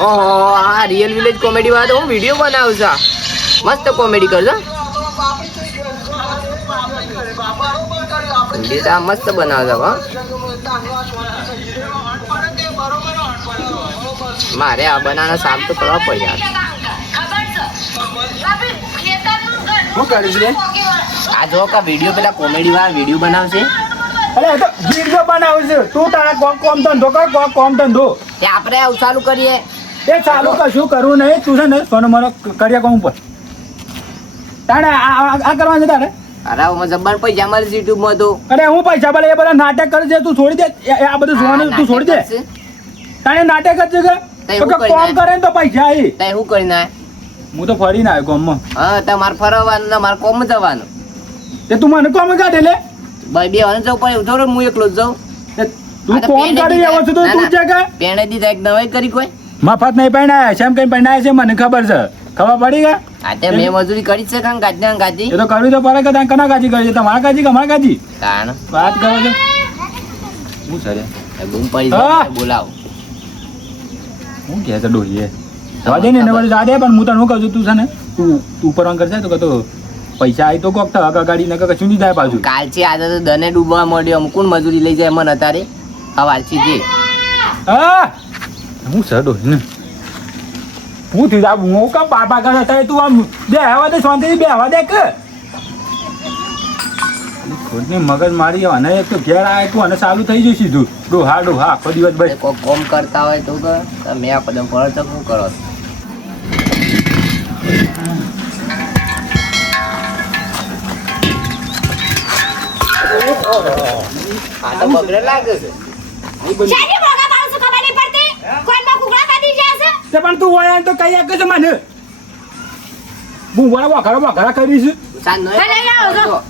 ઓહો આ real village comedy વાળો હું વિડિયો બનાવું છું મસ્ત કોમેડી કરજો વિડિયો મસ્ત બનાવજો હો મારે આ બનાવવાનો સાફ તો કરવા પડે યાર શું કરીશ રે આ જો કા વિડિયો પેલા કોમેડી વાળા વિડિયો બનાવશે અરે તો વિડિયો બનાવું છે તું તારા કોમ ધંધો કર કોમ ધંધો એ આપણે આવું ચાલુ કરીએ એ ચાલુ કશું કરવું નહીં તું છે ને સોનો મને કર્યા કોમ પર તારે આ કરવાનું છે તારે અરે હું જબ્બર પૈસા મળે YouTube માં તો અરે હું પૈસા ભલે એ બધા નાટક કરે છે તું છોડી દે આ બધું જોવાનું તું છોડી દે તારે નાટક જ છે કે કોમ કરે ને તો પૈસા આવી તઈ હું કરી ના હું તો ફરી ના આવ્યો કોમમાં હા તમારે ફરવાનું ને મારે કોમ જવાનું તે તું મને કોમ કાઢે લે ભાઈ બે વાને જવું પડે થોડો હું એકલો જ જાઉં તું કોમ કાઢી આવ્યો છો તો તું છે કે પેણે દીધા એક દવાઈ કરી કોઈ મફત નહીં પહેણાયા છે એમ કઈ પહેણાયા છે મને ખબર છે ખબર પડી ગયા આ તે મેં મજૂરી કરી છે કાં ગાજના ગાજી એ તો કરવી તો પડે કે કના ગાજી કરી છે તમારા ગાજી કે અમારા ગાજી કારણ વાત કરો છો હું સરે બૂમ પડી જાય બોલાવ હું કહે છે ડોહીએ જવા દે ને એને વળી જા દે પણ હું તને શું કહું છું તું છે ને તું ઉપર કરશે તો કતો પૈસા આવી તો કોક થવા ગાડી ને કશું નહીં જાય પાછું કાલથી આજે તો દને ડૂબવા મળ્યો અમુક કોણ મજૂરી લઈ જાય મને અત્યારે હવારથી જે હા હું સર ડોહી ને હું થી જા હું કામ પાપા કરે અત્યારે તું આમ બે હવા દે શાંતિથી બે હવા દે કે ખુદની મગજ મારી અને એક તો ઘેર આવે તું અને ચાલુ થઈ જશે સીધું ડોહા ડોહા આખો દિવસ ભાઈ કોઈ કોમ કરતા હોય તો કે તમે આ પદમ પડો તો શું કરો આ તો બગડે લાગે છે શાની ભોગા પાડું છું ખબર નહીં પડતી કોઈમાં કુકડા કાઢી જાય છે તે પણ તું હોય તો કઈ એક છે મને હું વખરા કરીશ ચાલ નો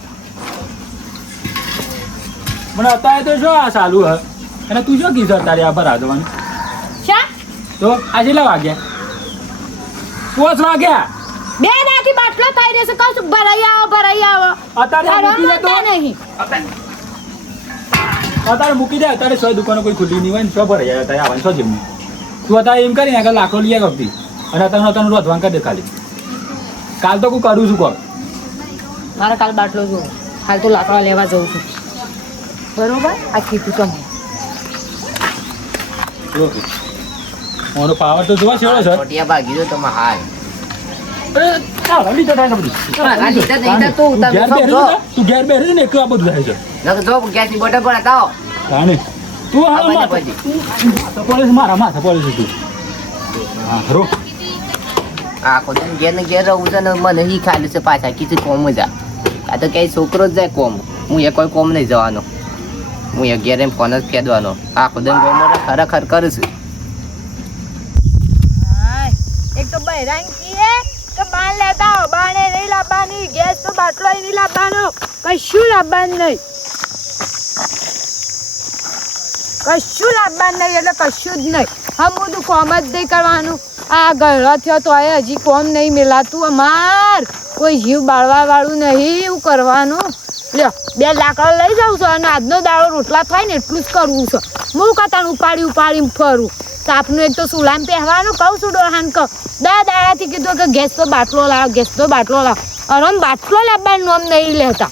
મને અત્યારે તો શું આ ચાલુ હ અને તું શું કીધું તારે આ ભરા દેવાનું શા તો આ કેટલા વાગ્યા 5 વાગ્યા બે નાથી બાટલો થઈ રહેશે કહું છું ભરાઈ આવો અત્યારે મૂકી દે તો નહીં અત્યારે મૂકી દે અત્યારે 100 દુકાનો કોઈ ખુલ્લી નહીં હોય ને 100 ભરાઈ જાય અત્યારે આવવાનું 100 જેમ તું અત્યારે એમ કરીને આગળ લાખો લઈ ગઈ અને અત્યારે રોધવાન કરી દે ખાલી કાલ તો હું કરું છું કોણ મારે કાલ બાટલો જોવો હાલ તો લાકડા લેવા જઉં છું બરોબર આ કીધું તમે ઓકે મોનો પાવર તો જોવા છેડો છે છોટિયા ભાગી દો તમે હાલ ચાલ લીધો થાય બધું તું ઘેર બેઠી ને એક આ બધું થાય છે જો ગેસની બોટલ પણ હટાવો કાણે તું આ હા પછી પોલીસ મારા માથા પોલીસ તું હા રો આખો દિન ઘેર ને ઘેર રહું છે ને મને ઈ ખાલી છે પાછા કીધું કોમ જા આ તો ક્યાંય છોકરો જ જાય કોમ હું એ કોઈ કોમ નહીં જવાનો હું એ ઘેર એમ ફોન જ ખેદવાનો આખો દિન કોમ ખરેખર કરું છું એક તો બહેરાંગ કીએ કે બાણ લેતા આવો બાણે નહીં લાવવાની ગેસ તો બાટલો નહીં લાવવાનો કશું લાવવાનું નહીં એટલે કશું જ નહીં હમ બધું કોમ જ નહીં કરવાનું આ ગળો થયો તો હજી કોમ નહીં મેલાતું અમાર કોઈ જીવ બાળવા વાળું નહીં એવું કરવાનું લ્યો 2 લાકડા લઈ જાઉં છું અને આજનો દાડો રોટલા થાય ને એટલું જ કરવું છે હું કતાણ ઉપાડીને ફરું તાપનું એક તો સુલામ પહેરવાનું કહું છું ડોહાન કહું 10 દાડાથી કીધું કે ગેસ તો બાટલો લાવ અરે બાટલો લાવવાનું નામ નહીં લેતા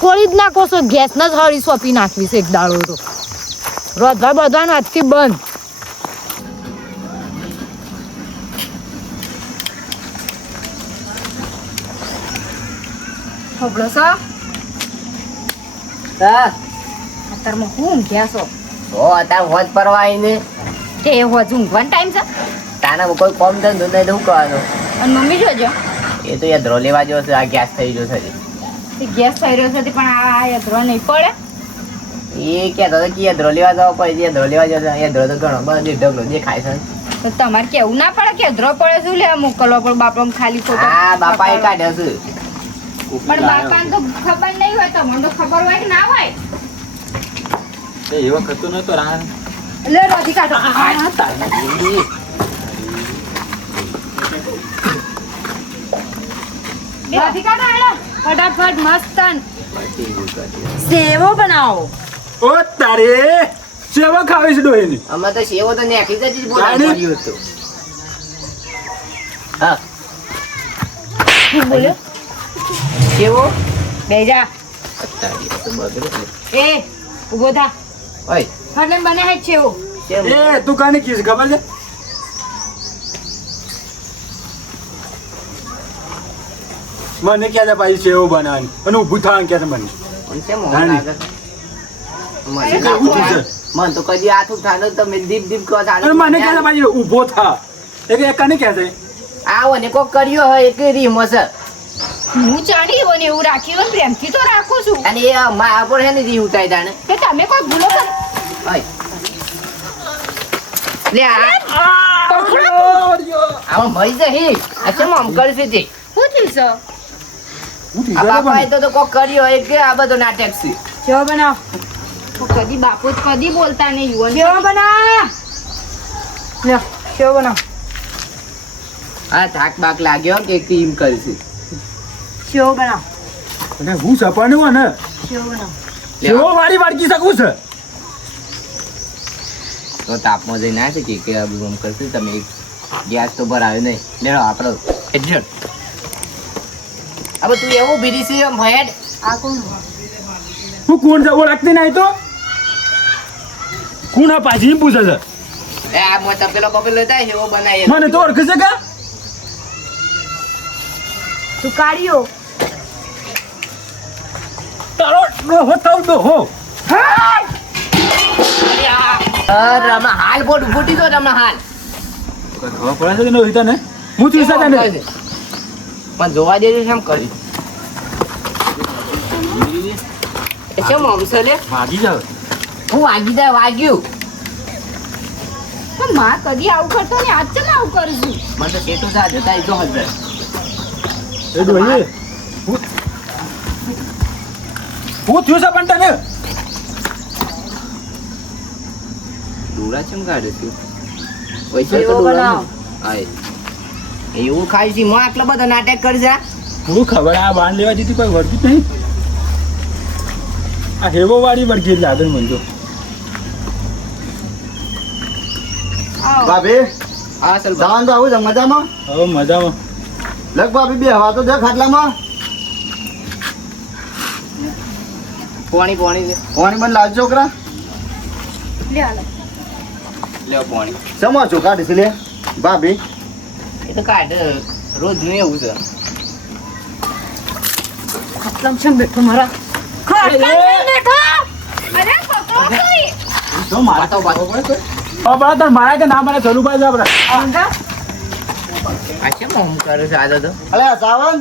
થોડી જ નાખો છો ગેસને જ હળી સોંપી નાખવીશ એક દાડો તો રોધવા બધવાનું આજથી બંધ ખબરો છો અત્યારમાં હું ઊંઘ્યા છો અત્યારે હોજ પરવા આવીને કે એ હોજ ઊંઘવાનો ટાઈમ છે તાના કોઈ કોમ ધંધો નહીં તો શું કરવાનું અને મમ્મી જોજો એ તો યાદ લેવા જેવો છે આ ગેસ થઈ ગયો છે ગેસ થઈ રહ્યો છે પણ આ યંત્રો નહીં પડે એ કહેતો હતો કે યંત્રો લેવા જવા પડે યંત્રો લેવા જવા યંત્રો તો ઘણો બધો ઢગલો દેખાય છે તો તમારે કેવું ના પડે કે યંત્રો પડે શું લેવા મોકલવા પડે બાપાને ખાલી ખોટો હા બાપા એ કાઢ્યો છે પણ બાપાને તો ખબર નહીં હોય તમને તો ખબર હોય કે ના હોય એ વખત તો નતો રા લે રોટી કાઢો રોટી કાઢો હેલો ફટાફટ મસ્ત સેવો બનાવો ઓ તારે સેવા ખાવી છે ડોહીની અમે તો સેવો તો નેખી જતી બોલાવી પડ્યું હતું હા શું બોલ્યો કેવો બે જા અત્યારે તો બગડે ને. એ ઊભો થા ઓય એટલે બને હે છે એવો કેમ એ તું કાને કીસ ખબર છે મને ક્યાં છે પાછી સેવ બનાવવાની અને ઊભું થવાનું ક્યાં છે મને મને કેમ મોં નાની. લાગે મને અરે ના ઊભું ખબર. છે. મને તો કદી હાથ ઉઠાનો તમે દીપ દીપ કહો અને મને ક્યાં છે પાછી ઊભો થા એ કાને ક્યાં છે આવો ને કોક કર્યો હોય એક રીમો છે હું ચડી હોય ને એવું રાખ્યું હોય પ્રેમથી તો રાખું છું અને એ માં આપણ હે ને રી ઉતાઈ દાને કે તમે કોઈ ભૂલો કરી ઓય લે આ આમાં મરી જહી આ કેમ આમ કરશે તે શું થયું છે ઉઠી આ જા બાપાએ પણ. તો કોક કર્યો હોય કે આ બધો નાટક છે સેવ બનાવ કદી બાપુ જ કદી બોલતા નહીં યુવાન સેવ બનાવ લે સેવ બનાવ આ થાક બાક લાગ્યો કે ક્રીમ કરશે સેવ બનાવ અને હું સપાનું હોય ને સેવ બનાવ સેવો વાળી વાળકી શકું છે તો તાપમાં જઈને ના છે કે આ બધું આમ કરશે તમે ગેસ તો ભરાયો નહીં લેડો આપણો એડજસ્ટ હવે તું એવું બીડી છે આમ હેડ આ કોણ હું કોણ છે ઓળખતી નહીં તો કોણ આ પાછી પૂછે છે એ આ મો તપેલો બપેલો થાય એવો બનાવીએ મને તો ઓળખે છે કે તું કાઢ્યો તારો ડોહો તારો ડોહો રમા હાલ બોટ ફૂટી તો રમા હાલ ખબર પડે છે કે નહીં તને હું તું સાથે ને પણ જોવા દેજો કેમ કરી એ કેમ આમસે લે ભાગી જાવ હું વાગી જાય વાગ્યું પણ માં કદી આવું કરતો ને આજ ચમ આવું કરશું મને તો સેટું થા જતા એ તો હજાર એ ડોહી હું થયું છે પણ તને ડોળા ચમ કાઢે છે પૈસા તો એવો ડોળા બનાવ. હાય એવું ખાઈ છે માં આટલો બધો નાટક કરશે હું ખબર આ બાણ લેવા જતી કોઈ વર્ગી જ નહીં આ હેવો વાળી વર્ગી જ લાગે મને તો આવો ભાભી હા ચાલ બા. જવાનું તો આવું છે મજામાં હવે મજામાં લગ ભાભી બે હવા તો દે ખાટલામાં પાણી પાણી લે પાણી બંધ લાવજો છોકરા લે હાલો લે પાણી સમો છો કાઢીશ લે ભાભી એ તો કાઢ રોજ નું એવું છે ખાટલામાં છે બેઠો મારા ખાટલામાં બેઠો અરે પકડો કઈ તો મારા પાતો પાતો બાબા તાર મારા કે ના મારા ચલુભાઈ છે આપણે આ કેમ આમ કરે છે આ તો અલે આ સાવન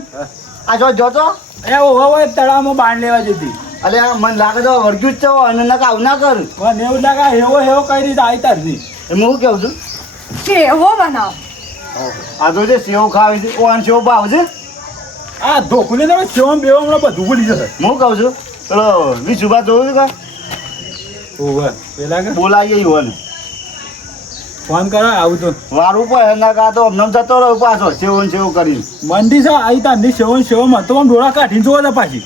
આ જો જોતો એ ઓહો હોય તળાવમાં બાણ લેવા જતી અલે આ મન લાગે તો વર્ગ્યું જ છે અને નકા આવું ના કર મને એવું લાગે આ હેવો હેવો કઈ રીતે આવી તારથી એમ હું કેવું છું કેવો બનાવ આ તો જે સેવ ખાવી છે ઓન સેવ ભાવ છે આ ધોકુને તમે સેવમ બેવમ હમણાં બધું ભૂલી જશે હું કહું છું પેલો વિશુભા જોયું છે ઓહો પેલા કે બોલાવીએ ઈવન ફોન કરો આવું તો વારું પર એના કા તો અમને જતો રહ્યો પાછો સેવ ને સેવ કરીને મંદી છે આવી તારની સેવન સેવમાં તો આમ ડોળા કાઢીને જોવા હતા પાછી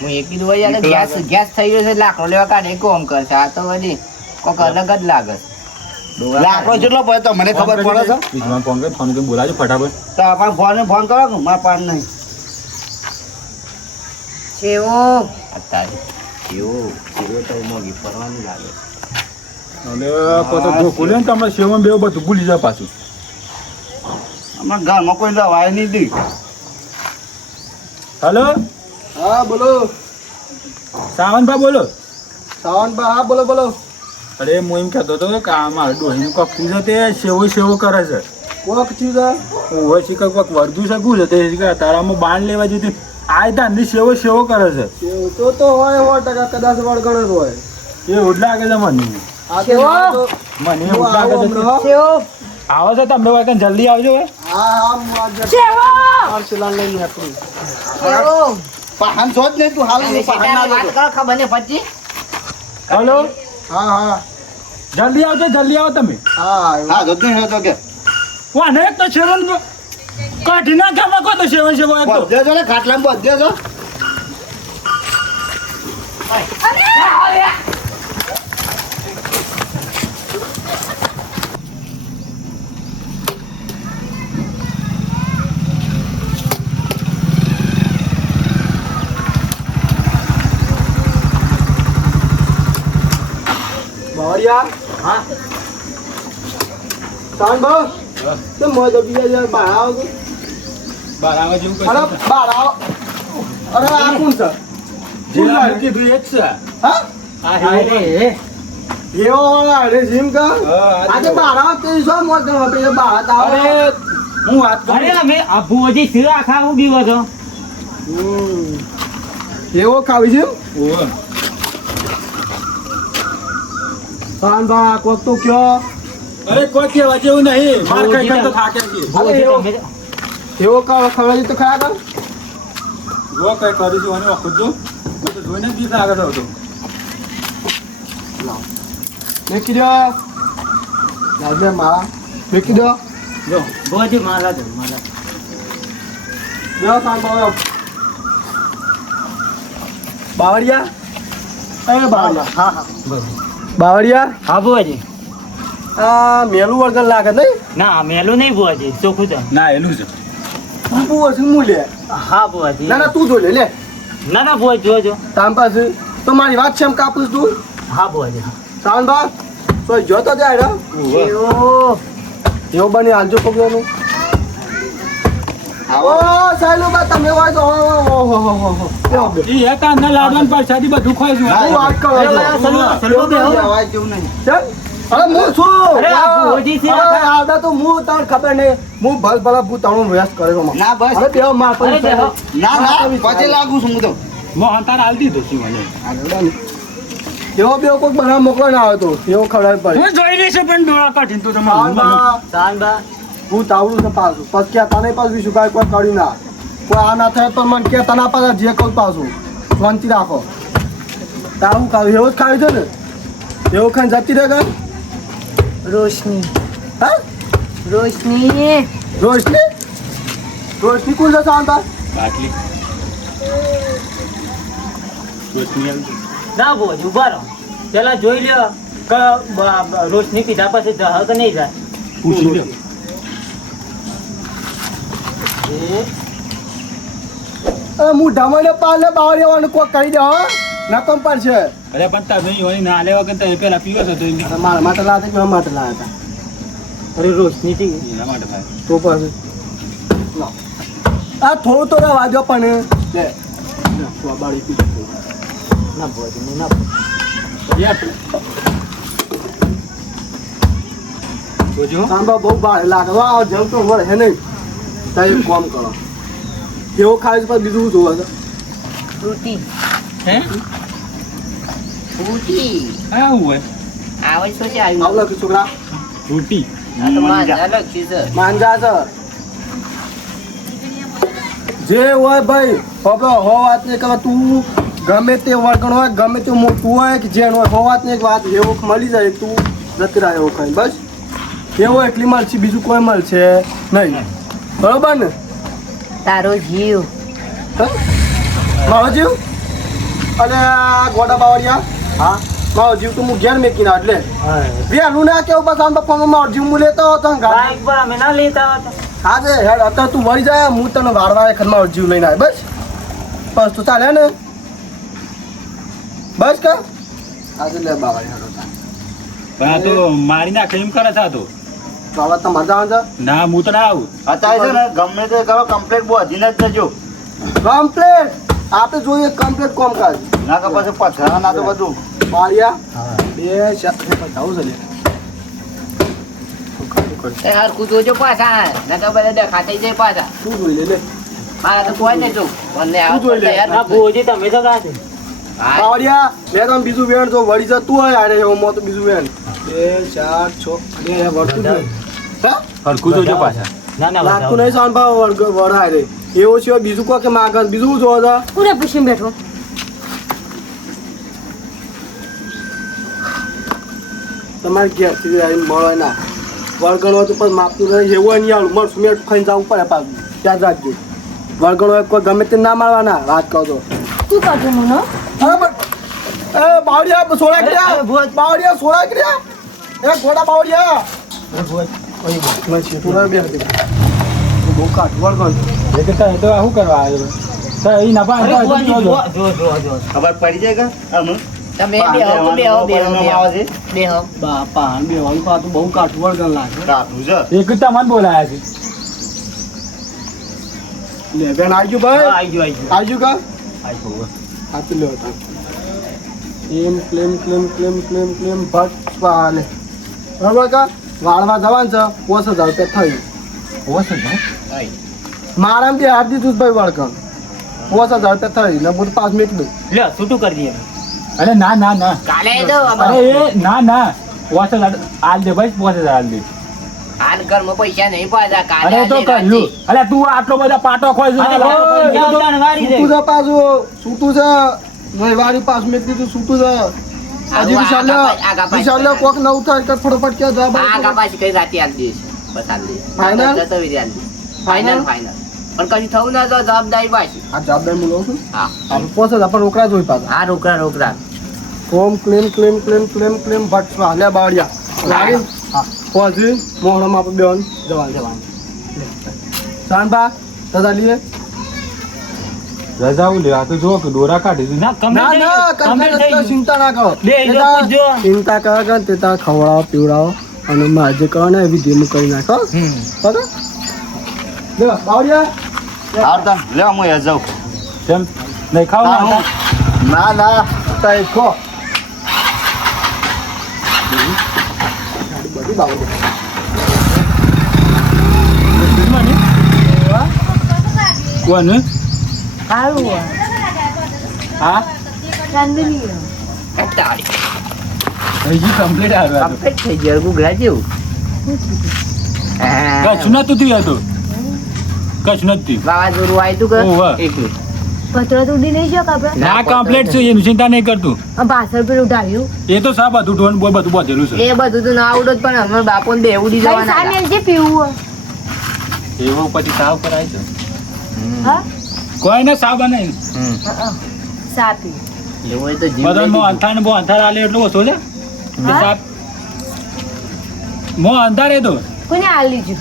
હું એક કીધું ભાઈ યાર ગેસ ગેસ થઈ ગયો છે લાકડો લેવા કાઢે કોમ કરશે આ તો વળી કોક અલગ જ લાગે લાકડો કેટલો પડે તો મને ખબર પડે છે વિશ્વાસ ફોન કરી ફોન કરી બોલાજો ફટાફટ તો આપણે ફોન કરો કે મારા પાન નહીં કેવો અત્યારે એવું એવું તો મોગી ફરવાનું લાગે એટલે પોતે ધોકું લે ને તમે સેવન બેવ બધું ભૂલી જાય પાછું અમારા ઘરમાં કોઈ દવાઈ નહીં દી હલો હા બોલો સાવનભાઈ બોલો સાવનભા હા બોલો બોલો અરે હું એમ કહેતો હતો કે આ મારે ડોહીનું કપડું છે તે સેવો સેવો કરે છે કોક થયું હોય છે કંઈક વર્ધું શકું છે તે તારામાં બાણ લેવા જતી આ તારની સેવો સેવો કરે છે છે તો હોય 100% કદાચ વળગણ જ હોય એવું જ લાગે છે મને આ કેવો? મને એવું જ લાગે છે કેવો આવો છો તમે ભાઈ જલ્દી આવજો હવે કેવો માર્શલાન લઈને આપણું કેવો પહાન છો જ નહીં તું હાલ તમે પહાન ના વાત લેતો. કરો ખબર ને પછી હલો હા હા જલ્દી આવજો જલ્દી આવો તમે હા જો નહીં તો કે વાને એક તો સેવન કાઢી નાખ્યા કો તો સેવન સેવો એક તો બધે છો ને ખાટલામાં બધે છો બાવળિયા હા તાન બા તે મોજ બીજા બહાર આવો તો. બહાર આવે જેવું કશું અરે નથી. બહાર આવો અરે આ કોણ છે જે લાગે કીધું એ જ છે. હા આ હેરો પણ. એવો વાળા અરે જીમ કા હા, આજે બહાર આવો તે શું મોજ કરવા પેલે બહાર આવો અરે હું વાત કરું. અરે અમે આભુજી સિરા આખા હું બીવો છો એવો ખાવી છે ઓહો. તાન બા કોક તો કયો અરે કોઈ કહેવા જેવું નહીં. માર ખાઈ ખાઈ તો થાકે છે. ભુવોજી એવો- તમે એવો ખવડાવી તો ખરા કર જો કઈ કરીશું અને વખત જો મેં તો જોઈને જ બીક આગળ હતો. મેકી દો લાજે મારા મેકી દો જો ભુવોજી માલા દો માલા દેવો તાન બાવળિયા બાવળિયા એ બાવળિયા હા હા બાવળિયા હા ભુવોજી આ મેલું વર્ગન લાગે નહીં ના મેલું નહીં ભુવોજી ચોખ્ખું છે ના એનું છે. તું બહુ હશે હું લે હા ભુવોજી ના ના તું જો લે ના ના ભુવોજી જોજો તાન પાસે તો મારી વાત છે એમ કાપુસ તું હા ભુવોજી તાન બા તો જોતો જાય રે એવો એવો બની હાલજો પગવાનું ઓ સાહેલો બા તમે હોય તો ઓહો ઈ હતા ન લાડવાન પરસાદી બધું ખોઈ છું. હું વાત કરો અરે સલવો બેહો. ચાલ અરે હું છું અરે આ ભુવોજી છે અરે આવડા તો હું તાર ખબર નહીં હું ભલ ભલા ભૂતાણું વ્યસ્ત કરે તો ના બસ અરે બેહો માર પર અરે બેહો. ના ના પછી લાગુ છું હું તો મોહનતાર હાલ દીધું છું મને. એવો બેવો કોઈક બનાવ મોકલો ના આવે તો એવો ખવડાવી પડે હું જોઈ લઈશું પણ ડોળા કાઢીને તો તાન તમારું બા સાનબા હું તાવડું છે પાછું પછી ક્યાં તને પાછું બીજું કાંઈ કોઈ કર્યું ના કોઈ આ ના થાય તો મને કે તના પાછા જે કહું પાછું શાંતિ રાખો તારું ખાવું એવું જ ખાવી છે ને એવું ખાઈને જતી રહે કે રોશની હા રોશની રોશની રોશની કોણ છે શાંતા બાટલી રોશની આવી ગઈ. ના ભુવોજી ઉભા રહો પેલા જોઈ લ્યો કે રોશની પીધા પછી જહ કે નહીં જાય પૂછી લ્યો. હું ઢમાઈને પાલે બાવળિયાવાનું કોઈ કહી દે હો નકમ પર છે અરે પણ તમે ઈવાની ના લેવા કરતા એ પેલા પીવો છો તો એમની અરે મારા માટે લાવે કે મારા માટે લાવ્યા હતા અરે રોશની થી એના માટે થાય. તો પછી આ થોડું તો રહેવા દો પણ લે બાળી પી ના ભુવોજી હું ના જોજો. સાંભા બહુ બાળ લાગે વાહ જેમ તો વળે હે નહીં તો એક કામ કરો કેવો ખાય છે પણ બીજું શું જોવે છે ફ્રૂટી હે ફૂટી આ હું હોય આવે છે કે આવ્યું આવલો કે છોકરા રોટી. આ તો માંજા લખ્યું છે માંજા છે જે હોય ભાઈ બાબલો હો વાત નહીં કરે તું ગમે તે વર્ગણ હોય ગમે તે મોટું હોય કે જેન હોય હો વાત નહીં એક વાત એવો મળી જાય તું જતી રહે એવું ખાઈ બસ એવો એટલી મળશે બીજું કોઈ મળશે નહીં બરોબર ને તારો જીવ હા? મારો જીવ અને આ ગોડા બાવળિયા હા મારો જીવ તો હું ઘેર મેકીને એટલે વેલું ના કેવું બસ આમ પપ્પા મારો જીવ હું લેતો હતો ને ગાડી બાઈક પર અમે ના લેતા હતા હા છે હેડ અત્યારે તું વળી જાય હું તને વારવારે ખર મારો જીવ લઈને આવે બસ બસ તું ચાલે ને બસ કા આજે લે બાવળિયા પણ આ તો મારી નાખે એમ કરે છે આ તો. ચાલો તો મજા આવે ના હું તો ના આવું. અત્યારે છે ને ગમે તે કરો કમ્પ્લેટ બોધીને જ જજો કમ્પ્લેટ આપણે જોઈએ કમ્પ્લેટ કામકાજ ના કે પછી પથરા ના તો બધું બાળિયા બે શબ્દ જવું છે લે એ હરખું જોજો પાછા નકર બધા ડખા થઈ જાય પાછા શું જોઈ લે લે મારા તો કોઈ નહીં જોઉં મને શું આવું જોઈ લે? તૈયાર ના ભુવોજી તમે તો કાં છે હા બાવળિયા લે તમે બીજું વેણ જો વળી જતું હોય આડે એવો મો તો બીજું વેણ 2 4 6 બે વર્તું જ નહીં. હા હરખું જોજો પાછા. ના ના લાગતું નહીં સાન ભાવ વડાય રે એવો છે બીજું કોઈ કે માગસ બીજું જોવો છો પૂરે પૂછીને બેઠો તમારે ઘેરથી આવીને મળે ના વળગણ હોય તો પણ માપતું નહીં એવું નહીં આવડું મળશું મેં ખાઈને જવું પડે પાછું યાદ રાખજો વળગણ હોય કોઈ ગમે તે ના મારવાના વાત કહો તો તું કરજો મને બરાબર એ બાવળિયા સોળા કર્યા બાવળિયા સોળા કર્યા એ ઘોડા બાવળિયા મને છેટું ના બે હતી બહુ કાઢ વળગણ એ કે તારે તો આ શું કરવા આવ્યો? તારે ઈ ના પાડે અરે તો ભુવોજી જોજો. જો જો જો ખબર પડી જાય કે અમુક તમે બેહો બેહો બેહો બાપા બેવાનું પાછું બહુ કાઠું વળગણ લાગે કાઠું છે. એક જ તમને બોલાયા છે લે બેન આવજો ભાઈ આઈ ગયો આવજો કા આપી લો એમ ક્લેમ ક્લેમ ક્લેમ ક્લેમ ક્લેમ ભટ પાલે બરાબર કા વાળવા જવાનું છે 5000 રૂપિયા થઈ મારામ બી હાર દીધું ભાઈ વળકણ 5000 રૂપિયા થઈ ને બધું 5 મિનિટ દઉં લ્યો છૂટું કરી દઈએ અરે ના ના ના કાલે દો અરે એ ના ના 5000 આલ દે ભાઈ 5000 આલ દે હાલ ઘરમાં પૈસા નહીં પાછા કાલે અરે તો આજે કહ્યું અરે તું આટલો બધા પાટો ખોય છે છૂટું છે પાછું છૂટું છે વાળી 5 મિનિટ દીધું છૂટું છે હજી વિશાલ કોક નવું થાય કે ફટોફટ ક્યાં જવાબ આગા પાછી કઈ રાતે આલ દઈશ બસ આલ દઈશ Final? જતો વિધિ આલ દઈશ ફાઇનલ ફાઇનલ પણ કશું થવું ના તો જવાબદારી પાછી આ જવાબદારી હું લઉં છું હા આપણે 5000 પણ રોકડા જોઈ પાછા હા રોકડા રોકડા કોમ ક્લેમ ક્લેમ ક્લેમ ક્લેમ ક્લેમ ભટ સ્વાલ્યા બાવળિયા લાગી હા પહોંચી મોહણમાં આપણે બેન જવાનું શાનબા દાદા લીએ રજાઓ લે આ તો જો કે દોરા કાઢી દીધી. ના ના ના કમ્પ્લીટ થઈ ગયું. ચિંતા ના કરો બે તે જો તાર પૂછજો. ચિંતા કરો કે તે તાર ખવડાવો પીવડાવો અને મારે જે કરો ને એવી ધીમું કરી નાખો બરાબર લે બાવળિયા હાર તાન, લે હું એ જાઉં. કેમ નહીં ખાવ ના, ના હું- ના ના તઈ ખો. બધી બાવળિયા કોણ સારું હા ચાંદલી તાળી હજી કમ્પ્લીટ આવ્યો કમ્પ્લીટ થઈ ગયું ગુગળા જેવું કશું નતું થયું હતું કશું નથી થયું. વાવાઝોડું આવ્યું તું ઓવા. કે એટલું પતરા તૂટી નહીં શકે આપણે ના કમ્પ્લીટ છે એનું ચિંતા નહીં કરતું પાછળ પેલું ઢાળ્યું એ તો સા બધું ઢોન બોય બધું બધેલું છે એ બધું તો ના આવડત પણ અમારા બાપો ને બેવડી ભાઈ જવાના સામે જે પીવું એવો પછી સાવ કરાય છે હા કોઈ ને સાવ બને સાપી એવું હોય તો જીવ બધો લઈ મો લીધું. અંથાર ને બહુ અંથાર આલે એટલો ઓછો છે હા? સાપ મો અંધાર એ તો કોને આલી જો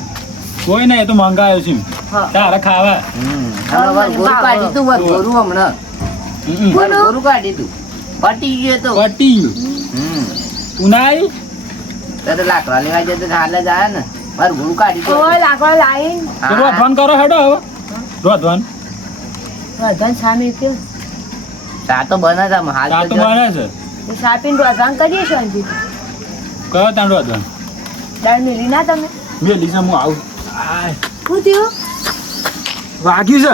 કોઈ નહીં એ તો મંગાયો છે હા તારે ખાવા હમણાં વરઘોડું કાઢ્યું તું વરઘોડું હમણાં વરઘોડું કાઢ્યું તું પટી ગયું તો પટી ગયું તું ના આવી તો લાકડા લેવા જતો તો હાલ જ આયા ને વરઘોડું કાઢ્યું ઓ તું. લાકડો લાઈન તો રોધવાન કરો હેડો હવે રોધવાન વધન સામે કે ચા તો બને છે આમ હાલ ચા તો તો જો. બને છે સાપીને રોધવાન કરીએ શાંતિ કયો તાણ રોધવાન દાળ મિલી ના તમે બે લીસા હું આવું શું થયું વાગ્યું છે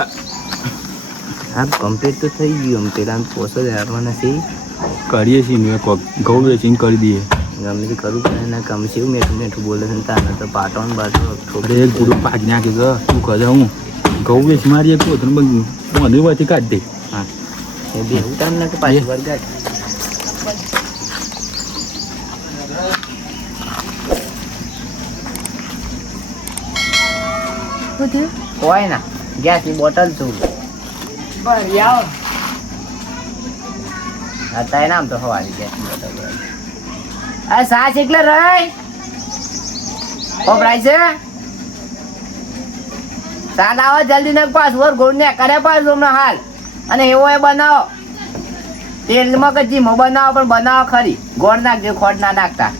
હા કમ્પ્લીટ તો થઈ ગયું પેલા પોસો હારવાના છે કરીએ છીએ ને કોક ઘઉં વેચીને કરી દઈએ ગમે તે કરવું પડે ને કમ છે મેઠું મેઠું બોલે છે ને તાને તો પાટણ બાજુ અરે એક ગુડું ભાગી નાખી ગયો તું કહે હું ઘઉં વેચી મારી એક પોતું મને વચ્ચે કાઢી દે હા એ બેવું ટાઈમ ના કે પાછું વરગાડ શું થયું હોય ના ગેસની બોટલ છું બળી આવો અત્યારે નામ તો હવાની ગેસની બોટલ આ સાસ એટલે રહી ઓપરાય છે સાદ આવો જલ્દી નાખ પાછું વરઘોડું ને કરે પાછું હમણાં હાલ અને એવો એ બનાવો તેલમાં કે જીમો બનાવો પણ બનાવો ખરી ગોળ નાખજો ખોટ ના નાખતા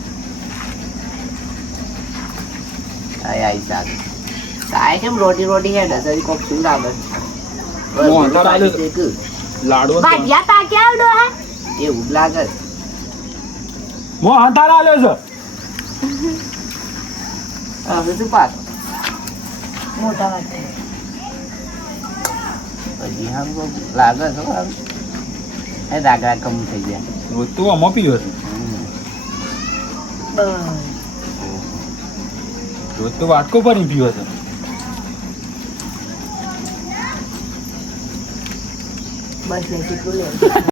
આય આય સાદ કાય કેમ રોટી રોટી હેડ હશે કોક શું લાગે મોહનથાળ આલે. લાડવો ભાગ્યા પાક્યા આવડો હા એવું જ લાગે મો અંધાર આલ્યો છે હવે શું પાછો મોટા વાત હજી આમ કોક લાગે છે આમ. એ રાગડા કમ થઈ ગયા તું આમાં પીયો છે રોજ તો વાટકો પર પીયો છે બસ લે કેટલું લે